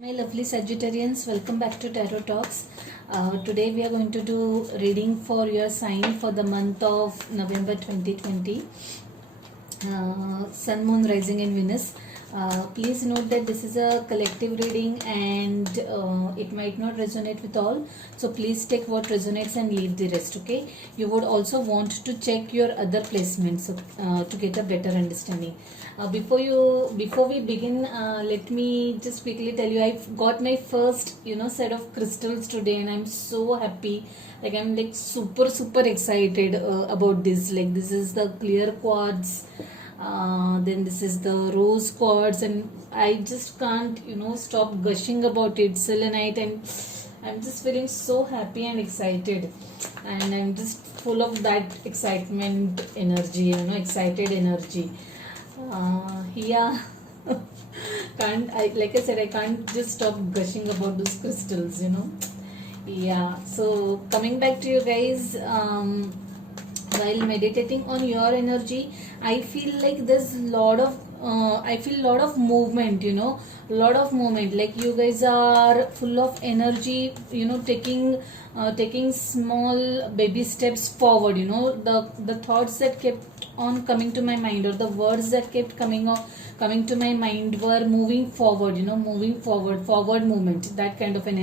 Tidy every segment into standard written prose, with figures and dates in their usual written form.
My lovely Sagittarians, welcome back to Tarot Talks. Today we are going to do reading for your sign for the month of November 2020. Sun, Moon, Rising and Venus. Please note that this is a collective reading and it might not resonate with all. So please take what resonates and leave the rest, okay? You would also want to check your other placements to get a better understanding. Before we begin, let me just quickly tell you, I've got my first set of crystals today and I'm so happy. Like I'm like super excited about this. Like this is the clear quartz, then this is the rose quartz, and I just can't stop gushing about it, selenite, and I'm just feeling so happy and excited, and I'm just full of that excitement energy, excited energy. Yeah. Can't I, like I said, I can't just stop gushing about those crystals. Yeah, so coming back to you guys, while meditating on your energy, I feel like there's I feel lot of movement, lot of movement. Like you guys are full of energy, taking small baby steps forward. The thoughts that kept on coming to my mind, or the words that kept coming to my mind, were moving forward, moving forward movement, that kind of an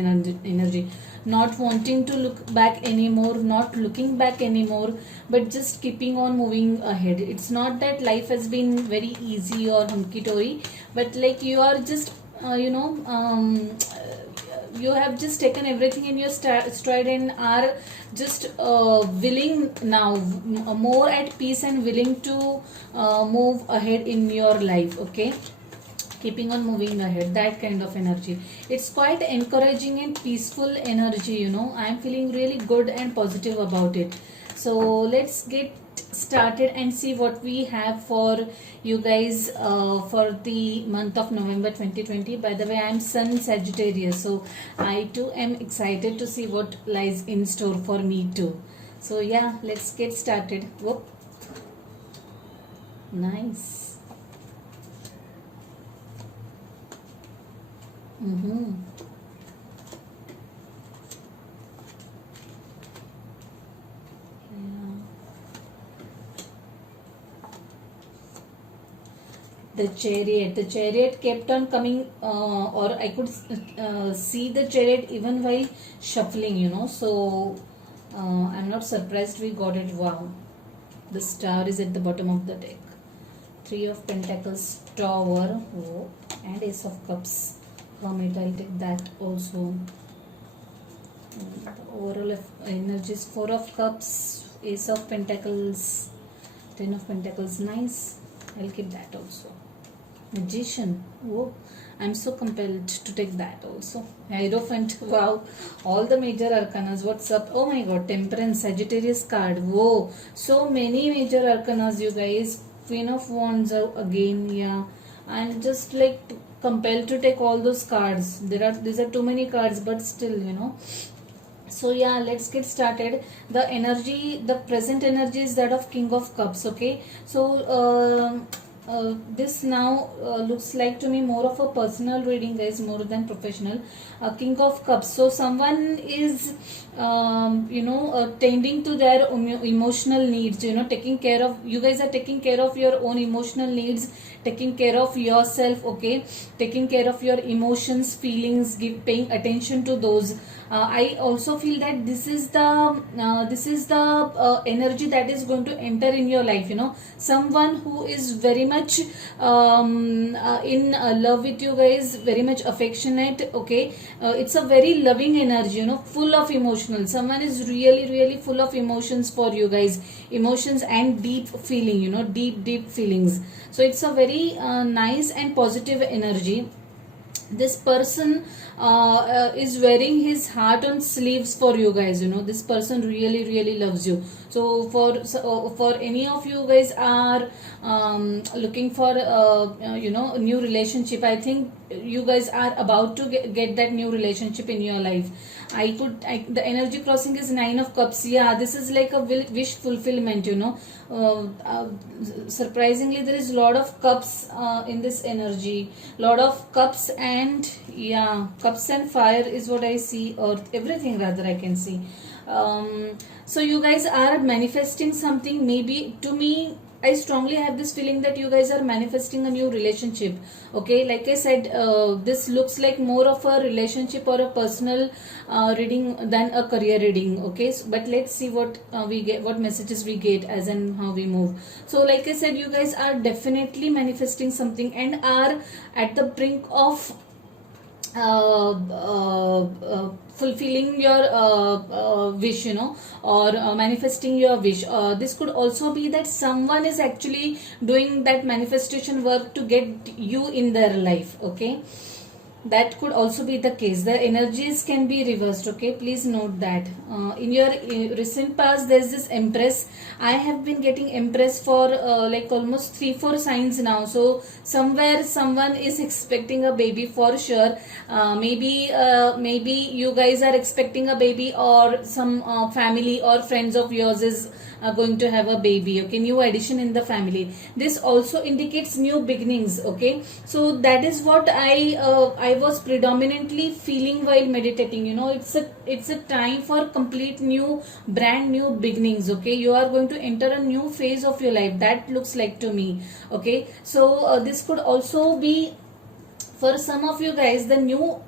energy. Not wanting to look back anymore, not looking back anymore, but just keeping on moving ahead. It's not that life has been very easy or hunky-dory, but like you are just you have just taken everything in your stride and are just willing now, more at peace and willing to move ahead in your life, okay? Keeping on moving ahead, that kind of energy. It's quite encouraging and peaceful energy. I'm feeling really good and positive about it. So let's get started and see what we have for you guys for the month of November 2020. By the way, I'm Sun Sagittarius, so I too am excited to see what lies in store for me too. So yeah, let's get started. Whoop. Nice. Mm-hmm. Yeah. The chariot kept on coming, or I could see the chariot even while shuffling. So I'm not surprised we got it. Wow. The star is at the bottom of the deck. Three of Pentacles, Tower, oh, and Ace of Cups. Hermit, I'll take that also. The overall energy is Four of Cups, Ace of Pentacles, Ten of Pentacles. Nice. I'll keep that also. Magician. Oh, I'm so compelled to take that also. Hierophant. Wow. All the major arcanas. What's up? Oh my god. Temperance. Sagittarius card. Whoa. So many major arcanas, you guys. Queen of Wands again. Yeah. I'm just like compelled to take all those cards. These are too many cards, but still. So yeah, let's get started. The present energy is that of King of Cups, okay? So this now looks like to me more of a personal reading, guys, more than professional. King of Cups. So someone is tending to their emotional needs, taking care of, you guys are taking care of your own emotional needs, taking care of yourself, okay? Taking care of your emotions, feelings, paying attention to those. I also feel that this is the energy that is going to enter in your life. Someone who is very much in love with you guys, very much affectionate, okay? It's a very loving energy, full of emotional. Someone is really full of emotions for you guys, emotions and deep feeling, deep feelings. So it's a very nice and positive energy. This person is wearing his heart on sleeves for you guys. This person really loves you. So for any of you guys are looking for new relationship, I think you guys are about to get that new relationship in your life. The energy crossing is 9 of cups. Yeah, this is like a wish fulfillment, surprisingly there is a lot of cups in this energy, lot of cups, and yeah, cups and fire is what I see, or everything rather I can see. So you guys are manifesting something. Maybe to me, I strongly have this feeling that you guys are manifesting a new relationship. Okay, like I said, this looks like more of a relationship or a personal reading than a career reading. Okay, but let's see what we get, what messages we get as and how we move. So like I said, you guys are definitely manifesting something and are at the brink of fulfilling your wish, or manifesting your wish. This could also be that someone is actually doing that manifestation work to get you in their life. Okay, that could also be the case. The energies can be reversed. Okay, please note that. In your recent past, there's this Empress. I have been getting Empress for like almost 3-4 signs now. So somewhere someone is expecting a baby for sure. Maybe you guys are expecting a baby, or some family or friends of yours is going to have a baby. Okay, new addition in the family. This also indicates new beginnings. Okay, so that is what I was predominantly feeling while meditating. It's a time for complete new, brand new beginnings. Okay, you are going to enter a new phase of your life. That looks like to me. Okay, so this could also be, for some of you guys, the new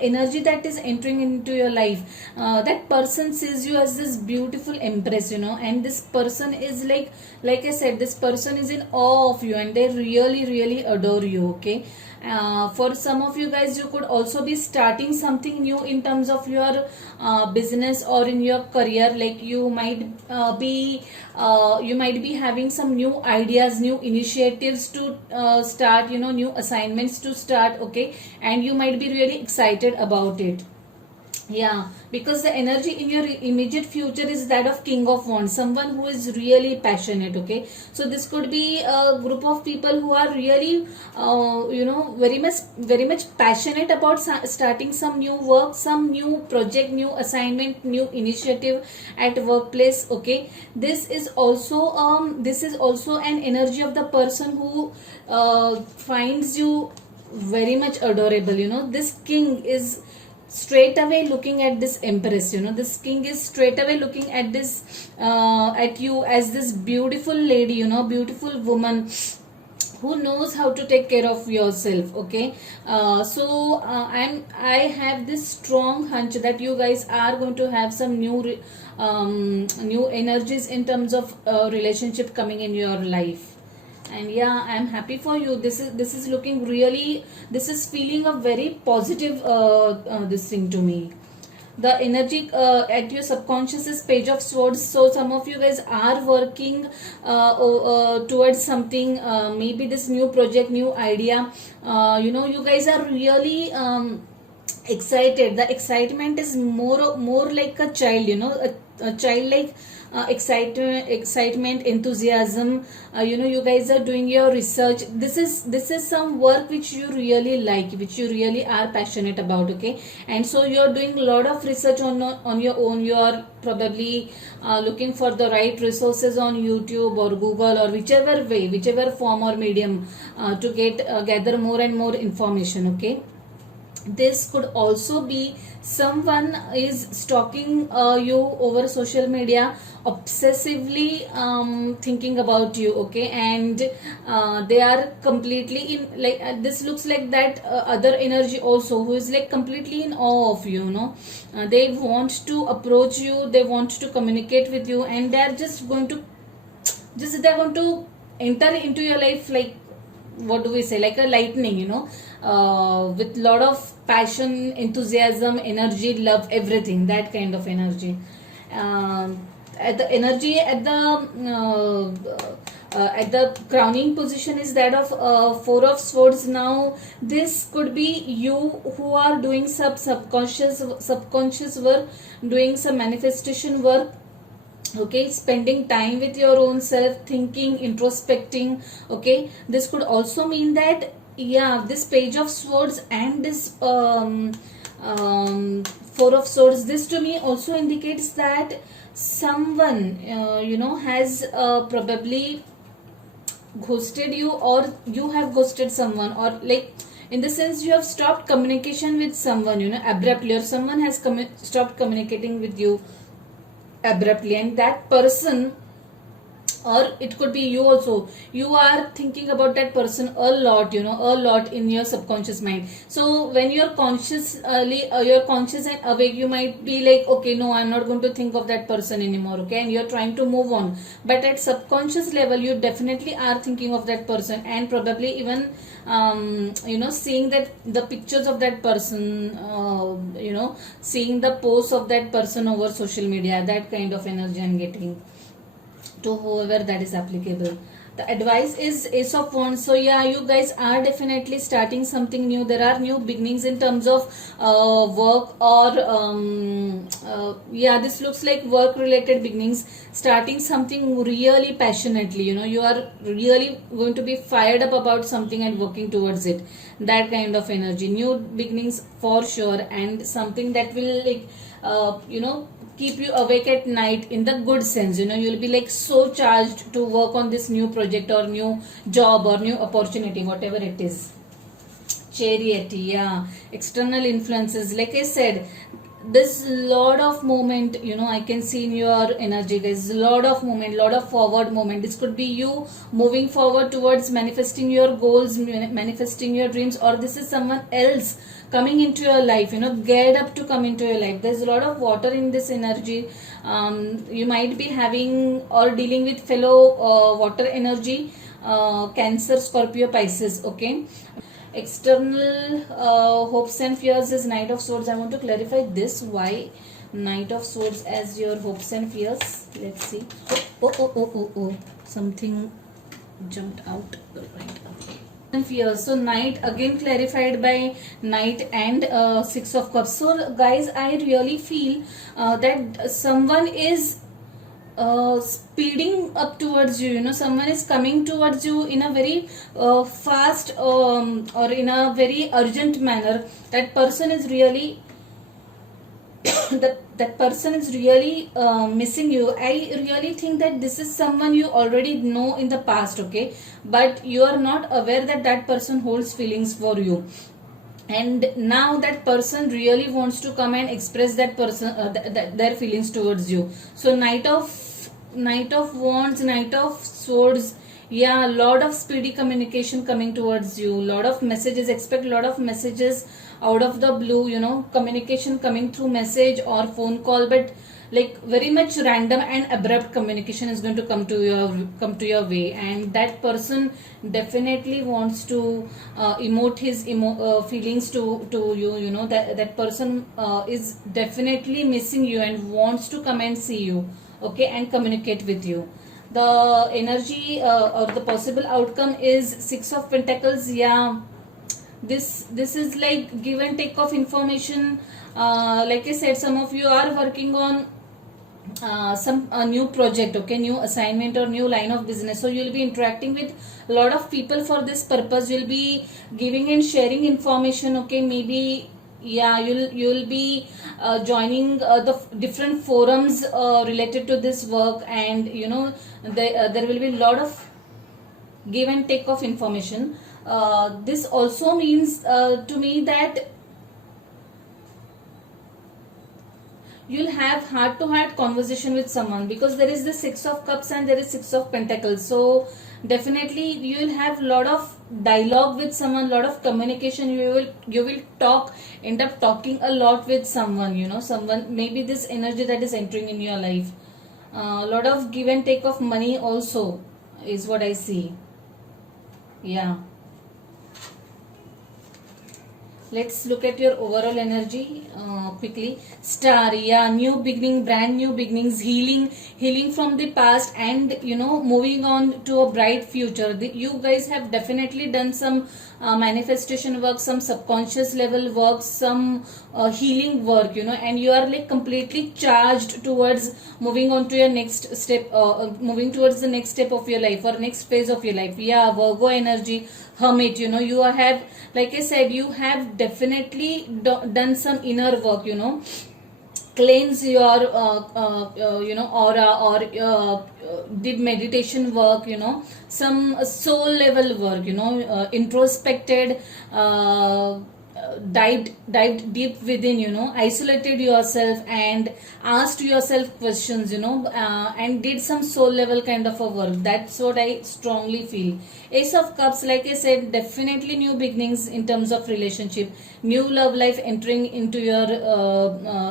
energy that is entering into your life. That person sees you as this beautiful Empress, and this person is like I said, this person is in awe of you, and they really, really adore you. Okay, for some of you guys, you could also be starting something new in terms of your business or in your career. Like you might be having some new ideas, new initiatives to start, new assignments to start. Okay, and you might be really excited about it. Yeah, because the energy in your immediate future is that of King of Wands, someone who is really passionate. Okay, so this could be a group of people who are really very much passionate about starting some new work, some new project, new assignment, new initiative at workplace. Okay, this is also an energy of the person who finds you very much adorable. This king is straight away looking at this Empress. This king is straight away looking at this at you as this beautiful lady, beautiful woman who knows how to take care of yourself. Okay, I have this strong hunch that you guys are going to have some new energies in terms of relationship coming in your life. And yeah, I'm happy for you. This is looking really, this is feeling a very positive this thing to me. The energy at your subconscious is Page of Swords. So some of you guys are working towards something, maybe this new project, new idea. You guys are really excited. The excitement is more like a child, a childlike excitement, enthusiasm. You guys are doing your research. This is some work which you really like, which you really are passionate about. Okay, and so you're doing a lot of research on your own. You are probably looking for the right resources on YouTube or Google, or whichever way, whichever form or medium, to gather more and more information. Okay, this could also be someone is stalking you over social media, obsessively thinking about you. Okay, and they are completely in, like this looks like that other energy also, who is like completely in awe of you. They want to approach you, they want to communicate with you, and they're going to enter into your life, like, what do we say, like a lightning, with lot of passion, enthusiasm, energy, love, everything, that kind of energy. At the crowning position is that of Four of Swords. Now this could be you who are doing some subconscious work, doing some manifestation work. Okay, spending time with your own self, thinking, introspecting. Okay, this could also mean that Yeah, this page of swords and this four of swords, this to me also indicates that someone has probably ghosted you, or you have ghosted someone, or like in the sense you have stopped communication with someone, abruptly, or someone has stopped communicating with you abruptly, and that person, or it could be you also, you are thinking about that person a lot, a lot in your subconscious mind. So when you're you're conscious and awake, you might be like, okay, no, I'm not going to think of that person anymore, okay, and you're trying to move on. But at subconscious level, you definitely are thinking of that person, and probably even seeing that the pictures of that person, seeing the posts of that person over social media, that kind of energy I'm getting to whoever that is applicable. The advice is Ace of Wands. So yeah, you guys are definitely starting something new. There are new beginnings in terms of work, or yeah, this looks like work related beginnings. Starting something really passionately. You are really going to be fired up about something and working towards it. That kind of energy. New beginnings for sure, and something that will like keep you awake at night in the good sense. You'll be like so charged to work on this new project or new job or new opportunity, whatever it is. Chariot, yeah. External influences, like I said, this lot of movement, I can see in your energy, there's a lot of movement, lot of forward movement. This could be you moving forward towards manifesting your goals, manifesting your dreams, or this is someone else coming into your life, geared up to come into your life. There's a lot of water in this energy. You might be having or dealing with fellow water energy, Cancer, Scorpio, Pisces, okay. External hopes and fears is Knight of Swords. I want to clarify this. Why Knight of Swords as your hopes and fears? Let's see. Oh. Something jumped out. Right. And fears. So Knight again clarified by Knight and Six of Cups. So guys, I really feel that someone is speeding up towards you. Someone is coming towards you in a very fast, or in a very urgent manner. That person is really that person is really missing you. I really think that this is someone you already know in the past, okay, but you are not aware that that person holds feelings for you, and now that person really wants to come and express that person their feelings towards you. So Knight of Wands, Knight of Swords, yeah, lot of speedy communication coming towards you, lot of messages, expect lot of messages out of the blue, communication coming through message or phone call, but like very much random and abrupt communication is going to come to your way, and that person definitely wants to emote his feelings to you. That person is definitely missing you and wants to come and see you, okay, and communicate with you. The energy or the possible outcome is Six of Pentacles. Yeah, this is like give and take of information. Like I said, some of you are working on some new project, okay, new assignment or new line of business, so you'll be interacting with a lot of people for this purpose. You'll be giving and sharing information, okay, maybe, yeah, you'll be joining the different forums related to this work, and there will be a lot of give and take of information. This also means to me that you'll have heart to heart conversation with someone, because there is the Six of Cups and there is Six of Pentacles. So definitely you'll have lot of dialogue with someone, lot of communication. You will end up talking a lot with someone, someone, maybe this energy that is entering in your life. A lot of give and take of money also is what I see. Yeah. Let's look at your overall energy quickly. Star, yeah, new beginning, brand new beginnings, healing from the past, and moving on to a bright future. You guys have definitely done some manifestation work, some subconscious level work, some healing work, and you are like completely charged towards moving on to your next step, moving towards the next step of your life or next phase of your life. Yeah, Virgo energy. hermit, you know, you have, like I said, you have definitely done some inner work, you know, cleanse your you know, aura, or did meditation work, you know, some soul level work, you know, introspected, dived deep within, you know, isolated yourself and asked yourself questions, you know, and did some soul level kind of a work. That's what I strongly feel. Ace of Cups, like I said, definitely new beginnings in terms of relationship, new love life entering into your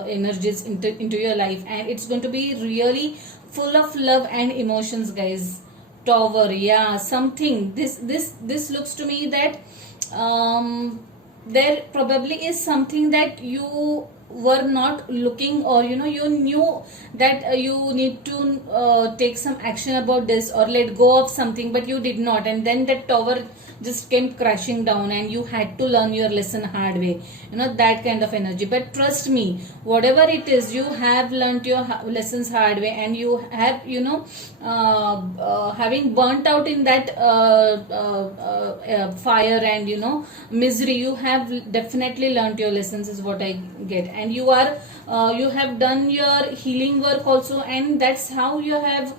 energies, into your life, and it's going to be really full of love and emotions, guys. Tower, yeah, something, this looks to me that there probably is something that you were not looking, or you know, you knew that you need to take some action about this or let go of something, but you did not, and then that tower just came crashing down and you had to learn your lesson hard way, you know, that kind of energy. But trust me, whatever it is, you have learned your lessons hard way, and you have, you know, having burnt out in that fire and, you know, misery, you have definitely learned your lessons, is what I get. And you are you have done your healing work also, and that's how you have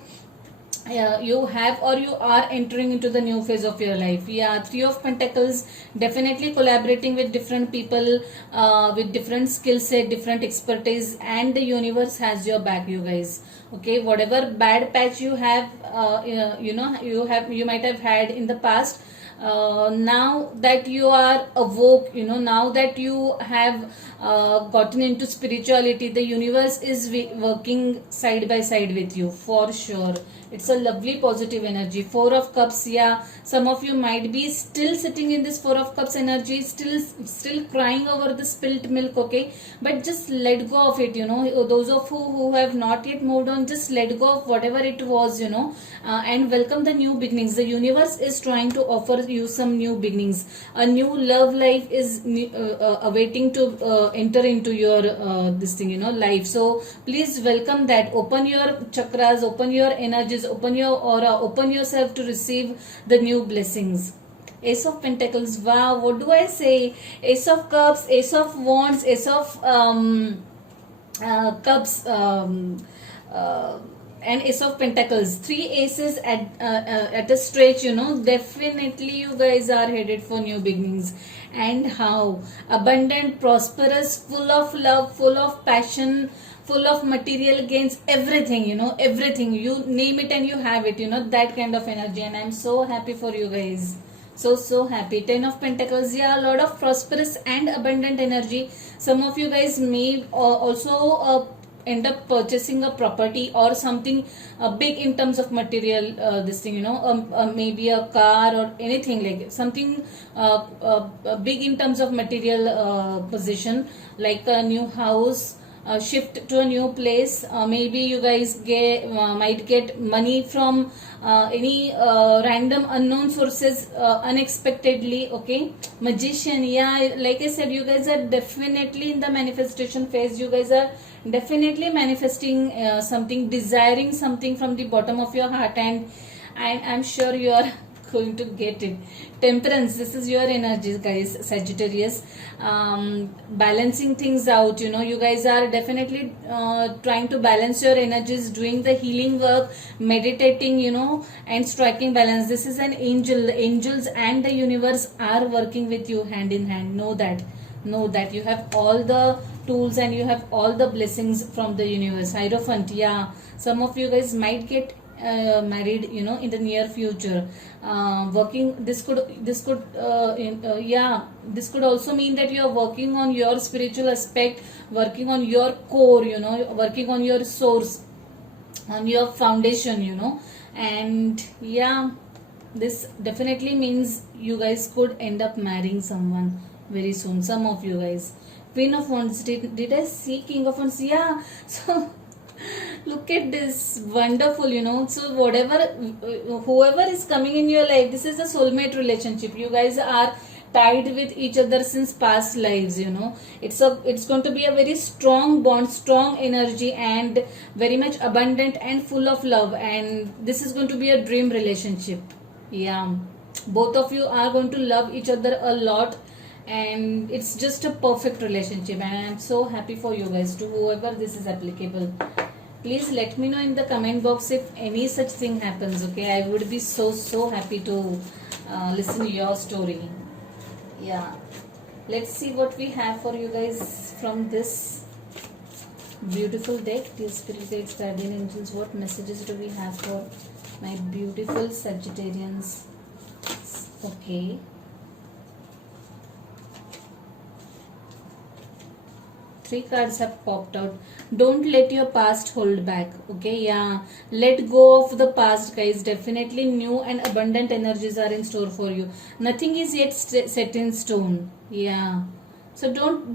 you have, or you are entering into the new phase of your life. Yeah, Three of Pentacles, definitely collaborating with different people, with different skill set, different expertise, and the universe has your back, you guys. Okay, whatever bad patch you have, you know, you might have had in the past, now that you are awoke, you know, now that you have gotten into spirituality, the universe is working side by side with you for sure. It's a lovely positive energy. Four of Cups, yeah, some of you might be still sitting in this Four of Cups energy, still crying over the spilt milk. Okay, but just let go of it, you know. Those of who have not yet moved on, just let go of whatever it was, you know, and welcome the new beginnings. The universe is trying to offer you some new beginnings. A new love life is awaiting to enter into your this thing, you know, life. So please welcome that. Open your chakras, open your energies, open your aura, open yourself to receive the new blessings. Ace of Pentacles, wow, what do I say? Ace of Cups, Ace of Wands, Ace of Cups, and Ace of Pentacles. Three aces at a stretch, you know. Definitely you guys are headed for new beginnings. And how abundant, prosperous, full of love, full of passion, full of material gains, everything, you know, everything, you name it and you have it, you know, that kind of energy. And I'm so happy for you guys, so happy. Ten of Pentacles, yeah, a lot of prosperous and abundant energy. Some of you guys may also end up purchasing a property or something big in terms of material, this thing, you know, maybe a car or anything, like something big in terms of material position, like a new house, shift to a new place. Maybe you guys might get money from any random unknown sources unexpectedly. Okay, Magician, yeah, like I said, you guys are definitely in the manifestation phase. You guys are definitely manifesting something, desiring something from the bottom of your heart, and I'm sure you are going to get it. Temperance, this is your energy, guys. Sagittarius, balancing things out, you know, you guys are definitely trying to balance your energies, doing the healing work, meditating, you know, and striking balance. This is an angel. The angels and the universe are working with you hand in hand. Know that you have all the tools and you have all the blessings from the universe. Hierophant, yeah, some of you guys might get married, you know, in the near future. Working, this could yeah, this could also mean that you are working on your spiritual aspect, working on your core, you know, working on your source, on your foundation, you know. And yeah, this definitely means you guys could end up marrying someone very soon, some of you guys. Queen of Wands, did I see King of Wands? Yeah, so look at this, wonderful, you know. So whatever, whoever is coming in your life, this is a soulmate relationship. You guys are tied with each other since past lives, you know. It's going to be a very strong bond, strong energy, and very much abundant and full of love, and this is going to be a dream relationship. Yeah. both of you are going to love each other a lot, and it's just a perfect relationship, and I'm so happy for you guys. To whoever this is applicable, please let me know in the comment box if any such thing happens. Okay, I would be so happy to listen to your story. Yeah, let's see what we have for you guys from this beautiful deck. Dear spirit guides, guardian angels, what messages do we have for my beautiful Sagittarians? Okay, three cards have popped out. Don't let your past hold back. Okay, yeah, let go of the past, guys. Definitely new and abundant energies are in store for you. Nothing is yet set in stone. Yeah, so don't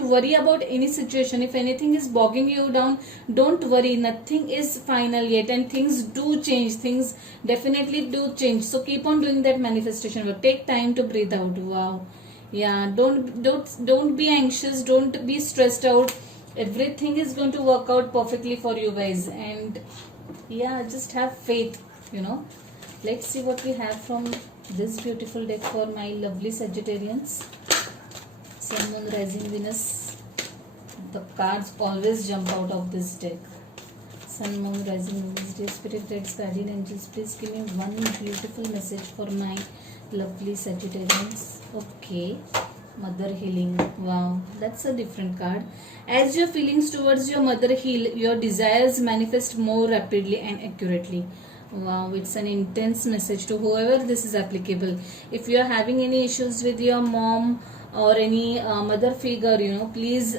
worry about any situation. If anything is bogging you down, don't worry. Nothing is final yet, and things do change. Things definitely do change. So keep on doing that manifestation work. Take time to breathe out. Wow. Yeah, don't be anxious, don't be stressed out. Everything is going to work out perfectly for you guys, and yeah, just have faith, you know. Let's see what we have from this beautiful deck for my lovely Sagittarians. Sun, Moon, Rising, Venus. The cards always jump out of this deck. Sun, Moon, Rising, Venus. Dear spirit guides, guardian angels, please give me one beautiful message for my lovely Sagittarians. Okay, mother healing. Wow, that's a different card. As your feelings towards your mother heal, your desires manifest more rapidly and accurately. Wow, it's an intense message to whoever this is applicable. If you are having any issues with your mom or any mother figure, you know, please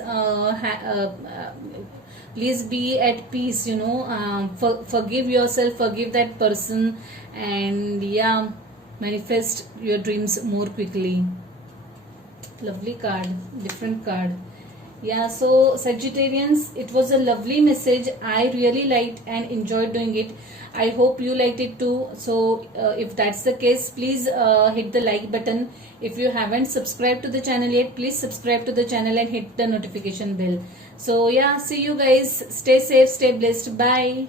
please be at peace, you know. Forgive yourself, forgive that person, and yeah, manifest your dreams more quickly. Lovely card, different card. Yeah, so Sagittarians, it was a lovely message. I really liked and enjoyed doing it. I hope you liked it too. So if that's the case, please hit the like button. If you haven't subscribed to the channel yet, please subscribe to the channel and hit the notification bell. So yeah, see you guys. Stay safe, stay blessed. Bye.